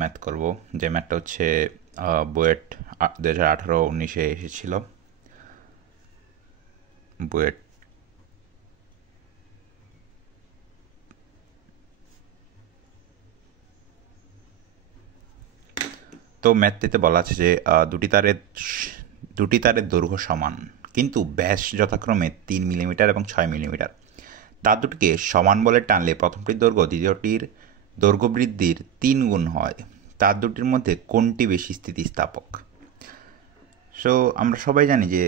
Math করব, যে ম্যাথটা হচ্ছে বুয়েট 2018-19 এসেছিল। বুয়েট তো ম্যাথটিতে বলা আছে যে দুটি তারের দৈর্ঘ্য সমান, কিন্তু ব্যাস যথাক্রমে 3 মিলিমিটার এবং 6 মিলিমিটার। তার দুটিকে সমান বলে টানলে প্রথমটির দৈর্ঘ্য দ্বিতীয়টির দৈর্ঘ্য বৃদ্ধির 3 গুণ হয়। তার দুটির মধ্যে কোনটি বেশি স্থিতিস্থাপক? সো আমরা সবাই জানি যে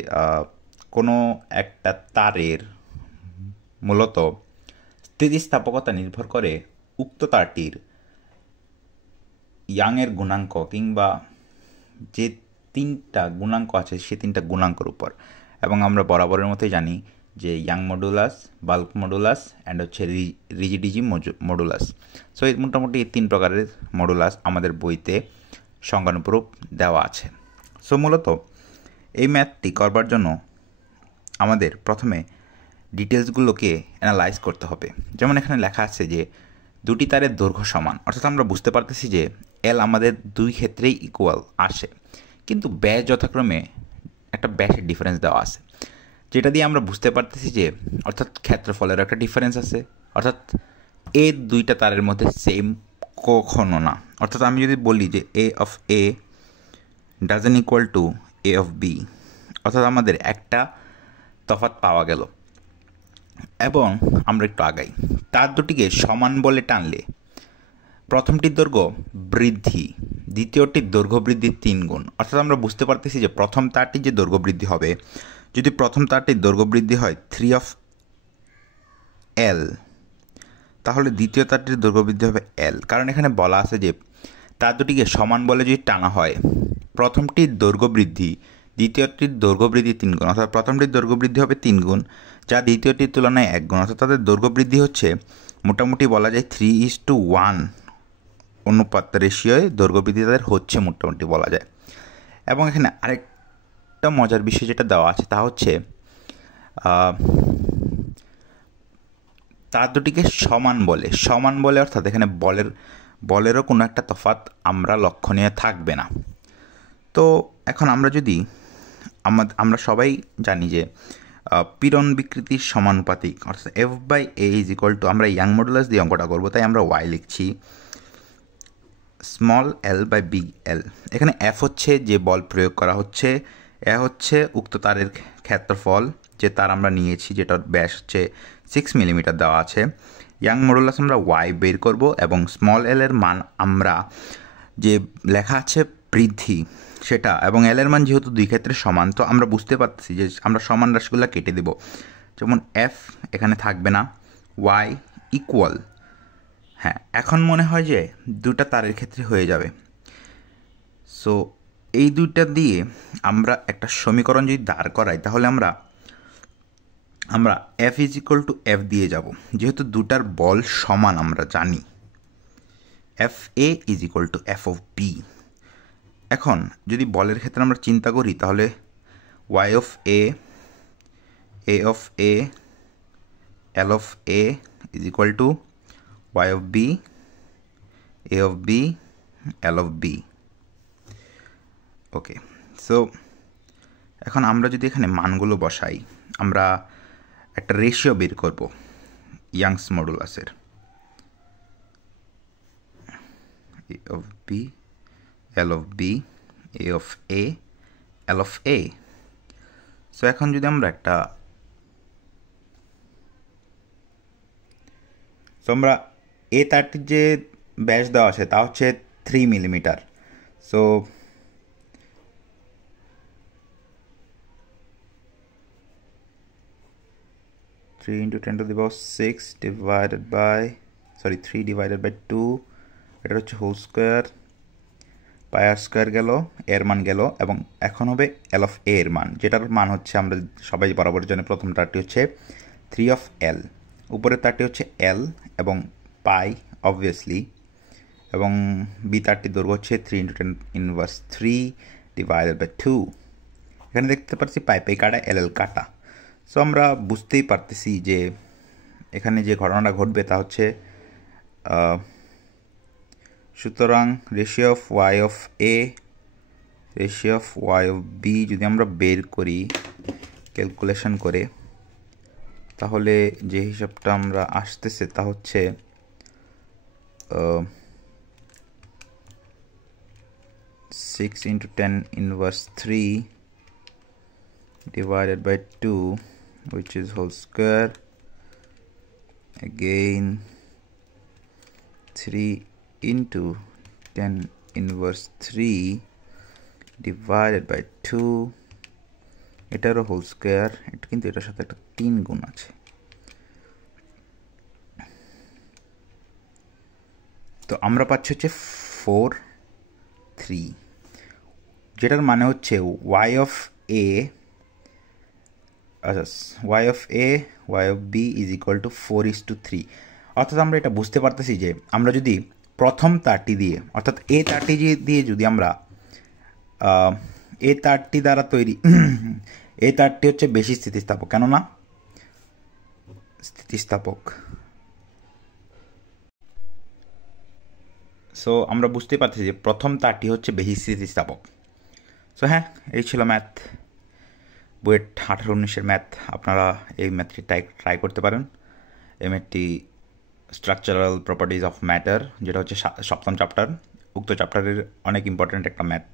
কোনো একটা তারের মূলত স্থিতিস্থাপকতা নির্ভর করে উক্ত তারটির ইয়াংয়ের গুণাঙ্ক কিংবা যে 3টা গুণাঙ্ক আছে সে 3টা গুণাঙ্কর উপর। এবং আমরা বরাবরের মতোই জানি যে young modulus, bulk modulus and হচ্ছে রিজিডিজি মডুলাস। সো এই মোটামুটি এই 3 প্রকারের মডুলাস আমাদের বইতে সংজ্ঞানুরূপ দেওয়া আছে। সো মূলত এই ম্যাথটি করবার জন্য আমাদের প্রথমে ডিটেলসগুলোকে অ্যানালাইজ করতে হবে। যেমন এখানে লেখা আছে যে দুটি তারের দৈর্ঘ্য সমান, অর্থাৎ আমরা বুঝতে পারতেছি যে এল আমাদের দুই ক্ষেত্রেই ইকুয়াল আসে, কিন্তু ব্যাস যথাক্রমে একটা ব্যাসের ডিফারেন্স দেওয়া আছে, যেটা দিয়ে আমরা বুঝতে পারতেছি যে অর্থাৎ ক্ষেত্রফলের একটা ডিফারেন্স আছে। অর্থাৎ এই দুইটা তারের মধ্যে সেম কখনো না। অর্থাৎ আমি যদি বলি যে A of A doesn't equal to A of B, অর্থাৎ আমাদের একটা তফাৎ পাওয়া গেল। এবং আমরা একটু আগাই, তার দুটিকে সমান বলে টানলে প্রথমটির দৈর্ঘ্য বৃদ্ধি দ্বিতীয়টির দৈর্ঘ্য বৃদ্ধির 3 গুণ। অর্থাৎ আমরা বুঝতে পারতেছি যে প্রথম তারটির যে দৈর্ঘ্য বৃদ্ধি হবে, যদি প্রথম তারটির দৈর্ঘ্য বৃদ্ধি হয় 3 অফ এল, তাহলে দ্বিতীয় তারটির দৈর্ঘ্য বৃদ্ধি হবে এল। কারণ এখানে বলা আছে যে তার দুটিকে সমান বলে যদি টানা হয়, প্রথমটির দৈর্ঘ্য বৃদ্ধি দ্বিতীয়টির দৈর্ঘ্য বৃদ্ধি 3 গুণ, অর্থাৎ প্রথমটির দৈর্ঘ্য বৃদ্ধি হবে 3 গুণ, যা দ্বিতীয়টির তুলনায় 1 গুণ। অর্থাৎ তাদের দৈর্ঘ্য বৃদ্ধি হচ্ছে মোটামুটি বলা যায় 3:1 অনুপাত রেশিওয় দৈর্ঘ্য বৃদ্ধি তাদের হচ্ছে মোটামুটি বলা যায়। এবং এখানে আরেকটা মজার বিষয় যেটা দেওয়া আছে তা হচ্ছে তার দুটিকে সমান বলে অর্থাৎ এখানে বলেরও কোনো একটা তফাৎ আমরা লক্ষণীয় থাকবে না। তো এখন আমরা যদি আমরা সবাই জানি যে পীড়ন বিকৃতির সমানুপাতিক, অর্থাৎ F by A is equal to, আমরা ইয়াং মডুলাস দিয়ে অঙ্কটা করবো তাই আমরা ওয়াই লিখছি, small L by big L. এখানে এফ হচ্ছে যে বল প্রয়োগ করা হচ্ছে, এ হচ্ছে উক্ত তারের ক্ষেত্রফল যে তার আমরা নিয়েছি, যেটার ব্যাস হচ্ছে 6 মিলিমিটার দেওয়া আছে। ইয়াং মডুলাস আমরা ওয়াই বের করব এবং স্মল এল এর মান আমরা যে লেখা আছে বৃদ্ধি সেটা, এবং এল এর মান যেহেতু দুই ক্ষেত্রে সমান, তো আমরা বুঝতে পারতেছি যে আমরা সমান রাশিগুলো কেটে দেব। যেমন এফ এখানে থাকবে না, ওয়াই ইকুয়াল, হ্যাঁ এখন মনে হয় যে দুটা তারের ক্ষেত্রে হয়ে যাবে। সো এই দুইটা দিয়ে আমরা একটা সমীকরণ যদি দাঁড় করাই, তাহলে আমরা F is equal to F দিয়ে যাব, যেহেতু দুটার বল সমান আমরা জানি। F A is equal to F of B. এখন যদি বলের ক্ষেত্রে আমরা চিন্তা করি, তাহলে Y of A of A, L of A is equal to Y of B, A of B, L of B. Okay, so এখন আমরা যদি এখানে মানগুলো বসাই, আমরা একটা রেশিও বের করব ইয়াংস মডুলাসের, A of B, L of B, A of A, L of A. So এখন যদি আমরা আমরা এ তারটির যে ব্যাস দেওয়া আছে তা হচ্ছে 3 millimetre. So three into 10⁶ divided by 3 divided by 2, এটা হচ্ছে whole square, pi R square গেল, এর মান গেল, এবং এখন হবে এল অফ এ এর মান, যেটার মান হচ্ছে আমরা সবাই বরাবর জানি প্রথম তারটি হচ্ছে 3 অফ এল, উপরের তারটি হচ্ছে এল এবং পাই অবভিয়াসলি, এবং বি তারটির দৈর্ঘ্য হচ্ছে 3 × 10⁻³ ডিভাইডেড বাই 2। এখানে দেখতে পাচ্ছি পাই কাটা, এল কাটা। সো আমরা বুঝতেই পারতেছি যে এখানে যে ঘটনাটা ঘটবে তা হচ্ছে সুতরাং ratio of Y of A ratio of Y of B যদি আমরা বের করি ক্যালকুলেশন করে, তাহলে যে হিসাবটা আমরা আসতেছে তা হচ্ছে 6 into 10 inverse 3 divided by 2, which is whole square, again 3 into 10 inverse 3 divided by 2, এটারও হোল স্কোয়ার, এটা কিন্তু এটার সাথে একটা 3 গুণ আছে। তো আমরা পাচ্ছি হচ্ছে 4 3, যেটার মানে হচ্ছে Y of A Y of A Y of B is equal to 4:3। অর্থাৎ আমরা এটা বুঝতে পারতেছি যে আমরা যদি প্রথম তারটি দিয়ে অর্থাৎ এ তারটি দিয়ে যদি আমরা এ তারটি দ্বারা তৈরি এ তারটি হচ্ছে বেশি স্থিতিস্থাপক, কেননা স্থিতিস্থাপক। সো আমরা বুঝতে পারছি যে প্রথম তারটি হচ্ছে বেশি স্থিতিস্থাপক। সো হ্যাঁ, এই ছিল ম্যাথ, বুয়েট 18-19-এর ম্যাথ। আপনারা এই ম্যাথটি ট্রাই করতে পারেন। এই ম্যাথটি স্ট্রাকচারাল প্রপার্টিজ অফ ম্যাটার, যেটা হচ্ছে 7ম চ্যাপ্টার, উক্ত চ্যাপ্টারের অনেক ইম্পর্ট্যান্ট একটা ম্যাথ।